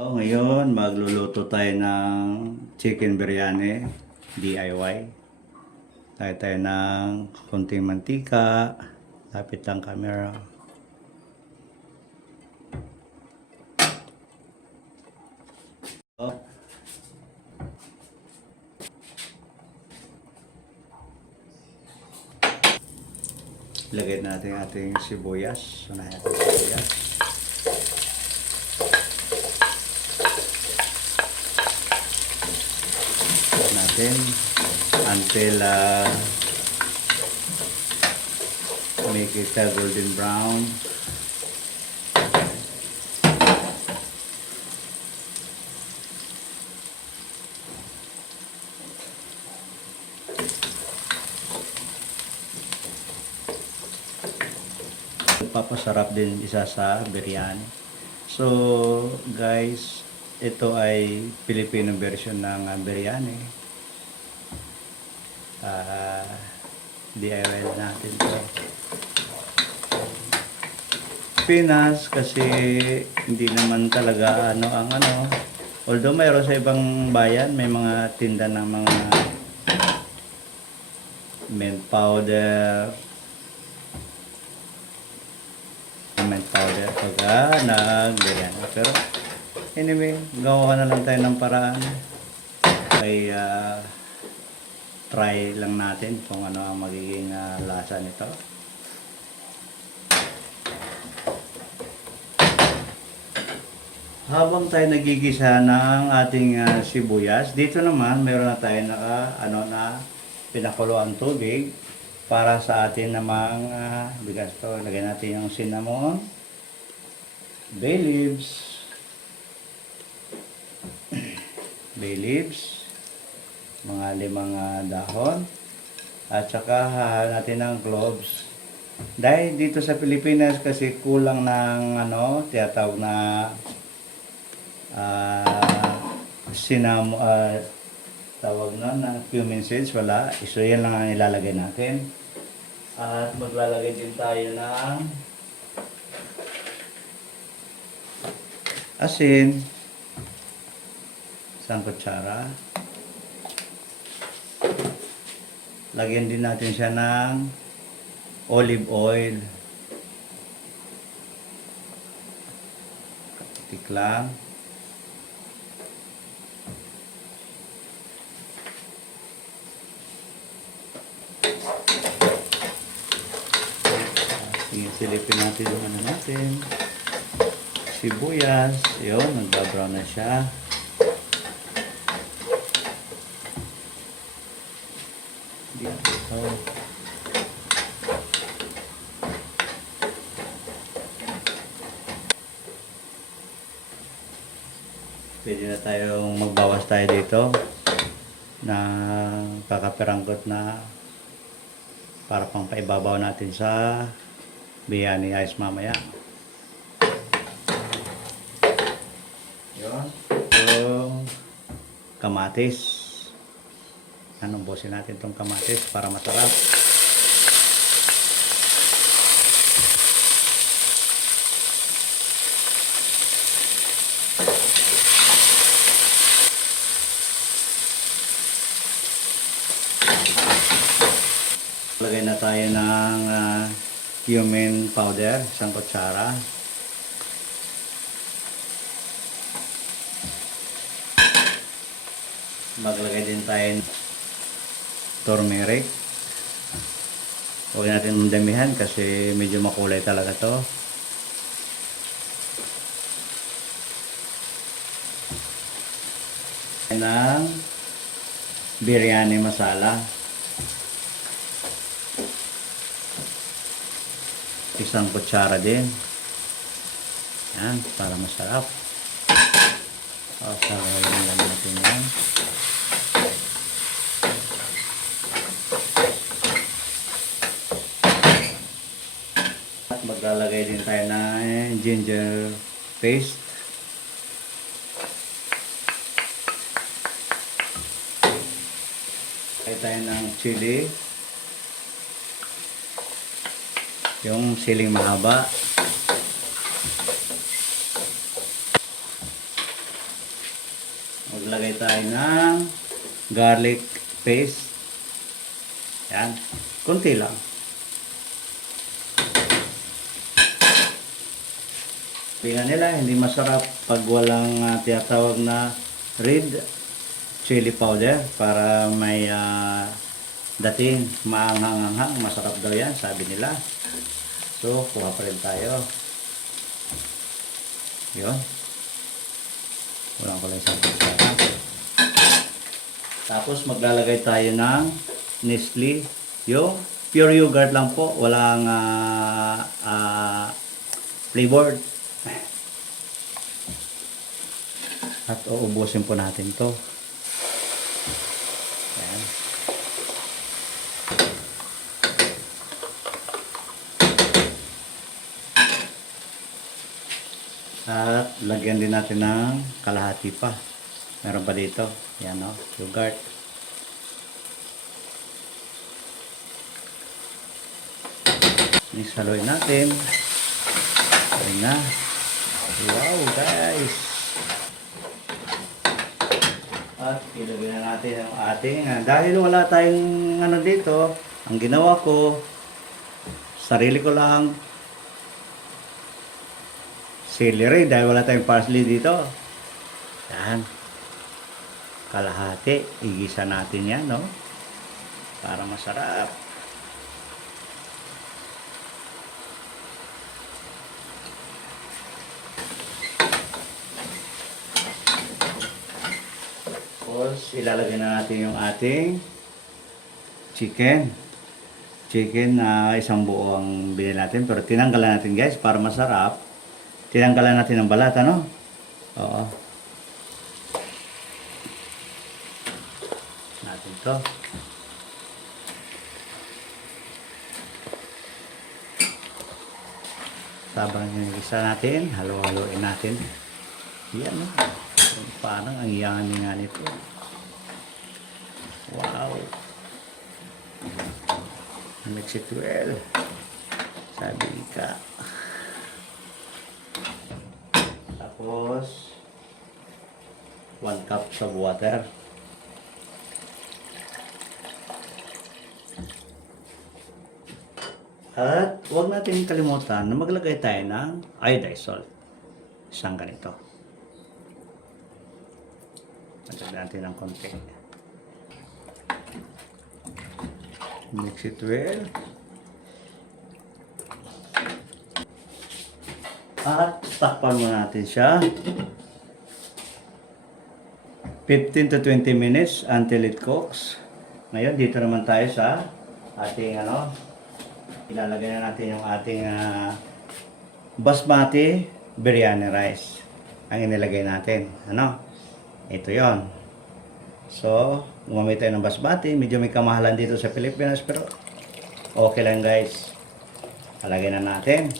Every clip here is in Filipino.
Ngayon magluluto tayo ng chicken biryani DIY. Tayo ng konting mantika. Lapit ang camera. Lagyan natin ating sibuyas. Unahin natin sibuyas. Natin until make it golden brown. Papasarap din isa sa biryani. So guys, ito ay Filipino version ng biryani. DIY natin ito. Pinas kasi hindi naman talaga although mayroon sa ibang bayan may mga tinda ng mga mint powder pagka nag-biryani. Pero anyway, gawa na lang tayo ng paraan. Ay try lang natin kung ano ang magiging lasa nito. Habang tayo nagigisa ng ating sibuyas, dito naman meron na tayo na pinakuluan tubig para sa atin namang bigas to. Lagyan natin yung cinnamon, bay leaves, mga 5 dahon, at saka hahaluin natin ng cloves. Dahil dito sa Pilipinas kasi kulang ng tinatawag na tawag na cumin seeds, wala. So yan lang ang ilalagay natin. At maglalagay din tayo ng asin, 1 kutsara. Lagyan din natin siya ng olive oil. Tiklang. Silipin natin yung natin. Sibuyas. Yun, nagbabrown na siya. Dito. Pwede na tayong magbawas tayo dito ng kakaperangkot na para pang paibabaw natin sa biryani ice mamaya. Yun. Yung kamatis. Busin natin itong kamatis para masarap. Lagay na tayo ng cumin powder, 1 kutsara. Maglagay din tayo turmeric. Huwag natin damihan kasi medyo makulay talaga to. Ng biryani masala. 1 kutsara din. Yan, para masarap. Sasawayin lang natin yan. At maglalagay din tayo ng ginger paste. Lagay tayo ng chili. Yung siling mahaba. Maglagay tayo ng garlic paste. Yan. Kunti lang. Tingnan nila, hindi masarap pag walang tinatawag na red chili powder para may dating maanghang-anghang. Masarap daw yan, sabi nila. So, kuha pa rin tayo. Yun. Kulang ko lang isang kutsara. Tapos, maglalagay tayo ng Nestle. Yung pure yogurt lang po. Walang flavored. At uubusin po natin to. Ayan. At lagyan din natin ng kalahati pa. Meron pa dito. Yan o, yogurt. Haluin natin. Ayan na. Wow guys! At ilagay na natin ang ating, dahil wala tayong ano dito, ang ginawa ko, sarili ko lang celery dahil wala tayong parsley dito. Yan. Kalahati. Igisa natin yan, no? Para masarap. Tapos, ilalagay na natin yung ating chicken. Chicken na isang buo ang binili natin. Pero tinanggalan natin guys para masarap. Tinanggalan natin ng balat, ano? Oo. Natin to. Sabang yung isa natin, halo-haloin natin. Yan, no? Parang ang yummy nga nito. Wow. Mix it well. Sabi ka. Tapos 1 cup of water. At huwag natin kalimutan na maglagay tayo ng iodized salt. Isang ganito. Lagyan natin ng konti. Mix it well. At takpan mo natin siya 15 to 20 minutes until it cooks. Ngayon, dito naman tayo sa ating ilalagay na natin yung ating basmati biryani rice. Ang inilagay natin. Ito yon. So, gumamit tayo ng basmati. Medyo may kamahalan dito sa Pilipinas, pero okay lang guys. Alagay na natin.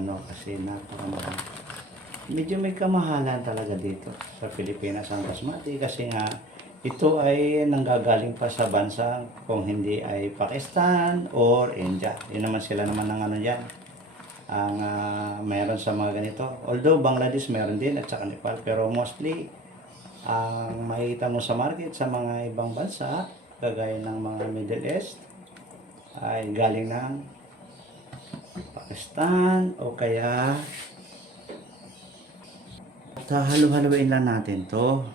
Kasi napakamahal. Medyo may kamahalan talaga dito sa Pilipinas ang basmati kasi nga ito ay nanggagaling pa sa bansa kung hindi ay Pakistan or India. Yun naman sila naman ng dyan. Ang mayroon sa mga ganito. Although Bangladesh meron din at saka Nepal, pero mostly ang makikita mo sa market sa mga ibang bansa kagaya ng mga Middle East ay galing ng Pakistan o kaya halo-haloin lang natin to.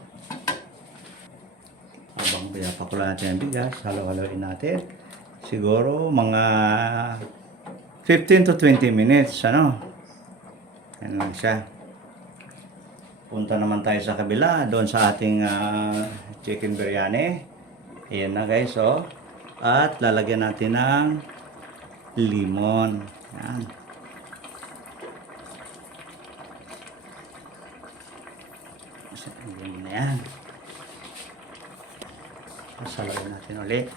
Habang pinapakulaan natin ang bigas, halo-haloin natin. Siguro mga 15 to 20 minutes, Yan lang siya. Punta naman tayo sa kabila, doon sa ating chicken biryani. Ayan na guys, oh. At lalagyan natin ng limon. Yan. Limon na yan. Sasaluin natin ulit.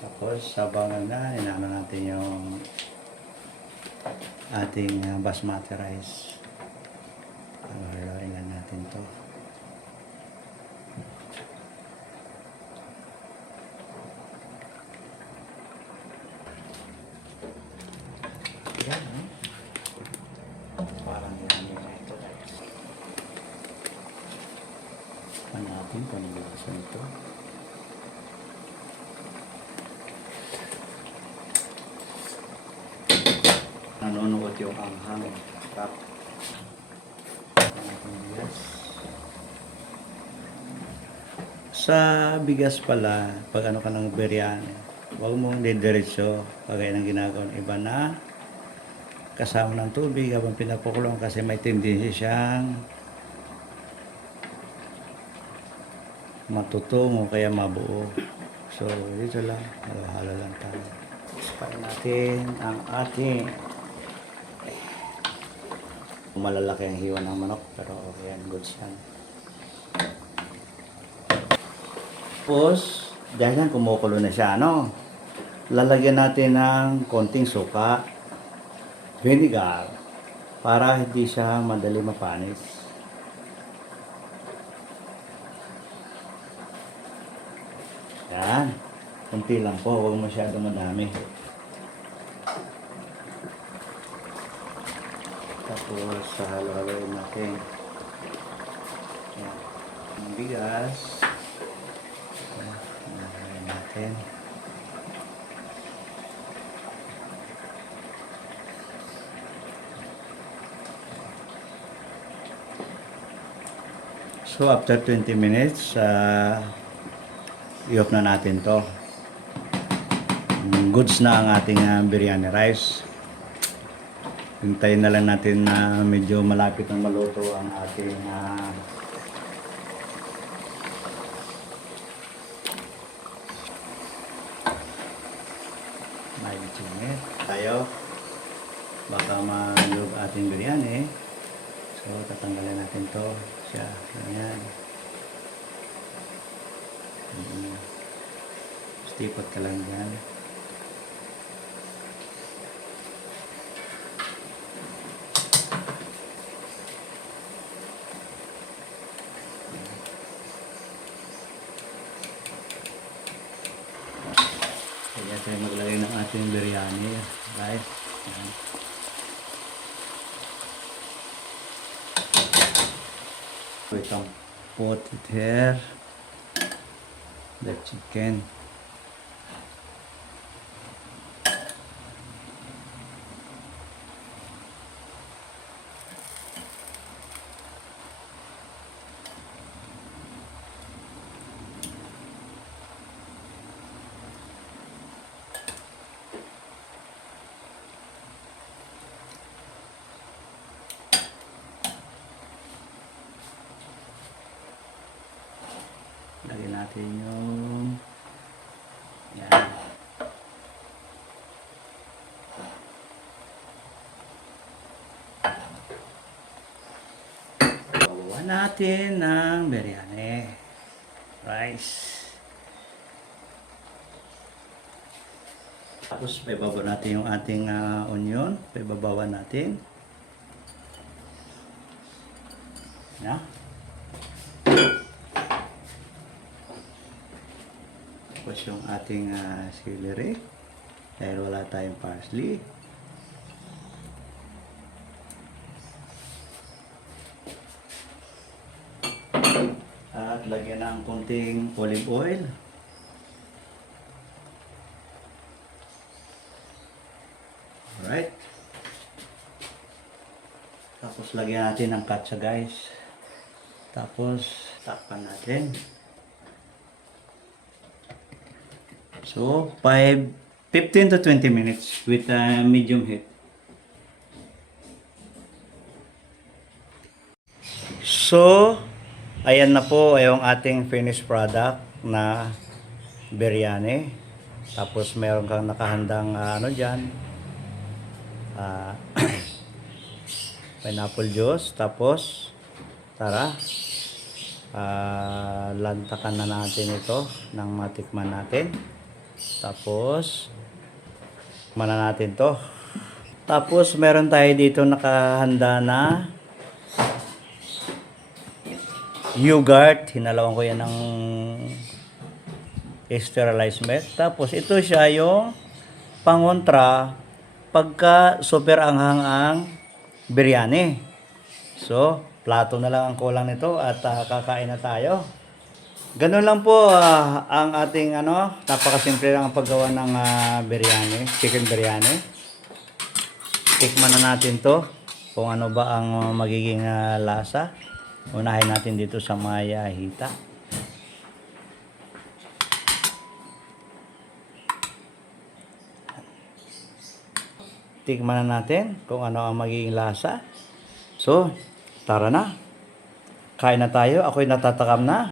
Tapos sabangan na, inaano natin yung ating basmati rice. Halo-haloin natin to. Yan, parang yan na ito. Pan natin kung ano lasa nito. Nanonood yung anghang. Tap. Sa bigas pala, pag ano ka ng biryani, huwag mong didiretso kagaya ng ginagawa ng iba na kasama ng tubig habang pinapakulong kasi may tendency siyang matutungo kaya mabuo. So, dito lang, halo-halo lang tayo. Ispain natin ang ating malalaki ang hiwa ng manok pero okay yan, goods yan. Tapos, dahil yan kumukulo na siya, ano? Lalagyan natin ng konting suka, vinegar, para hindi siya madali mapanis. Yan. Kunti lang po, huwag masyadong madami. Tapos, halo-haloin natin. Yan. Ang bigas. Halo-haloin natin. So, after 20 minutes, i-off na natin to. Goods na ang ating biryani rice. Hintayin na lang natin na medyo malapit ang maluto ang ating medyo tayo. Baka malug ating biryani. So, tatanggalin natin to. Siya, ganyan. Stipot ka lang dyan. Kaya tayo maglagay ng ating biryani. Guys. We can put it here. The chicken. Lagyan natin yung yan. Babawan natin ng biryani rice. Tapos ibabaw natin yung ating onion. Ibabawan natin. Na? Tapos yung ating celery dahil wala tayong parsley. At lagyan ng konting olive oil. Alright. Tapos lagyan natin ng katsa guys. Tapos takpan natin. So, 15 to 20 minutes with medium heat. So, ayan na po yung ating finished product na biryani. Tapos, meron kang nakahandang ano dyan. Pineapple juice. Tapos, tara. Lantakan na natin ito nang matikman natin. Tapos mana natin to. Tapos meron tayo dito nakahanda na yogurt. Hinalawan ko yan ng sterilized milk. Tapos ito siya yung pangontra pagka super anghang ang biryani. So, plato na lang ang kulang nito at kakain na tayo. Ganun lang po ang ating napakasimple lang ang paggawa ng biryani, chicken biryani. Tikman na natin to kung ano ba ang magiging lasa. Unahin natin dito sa may hita. Tikman na natin kung ano ang magiging lasa. So, tara na. Kain na tayo. Ako'y natatakam na.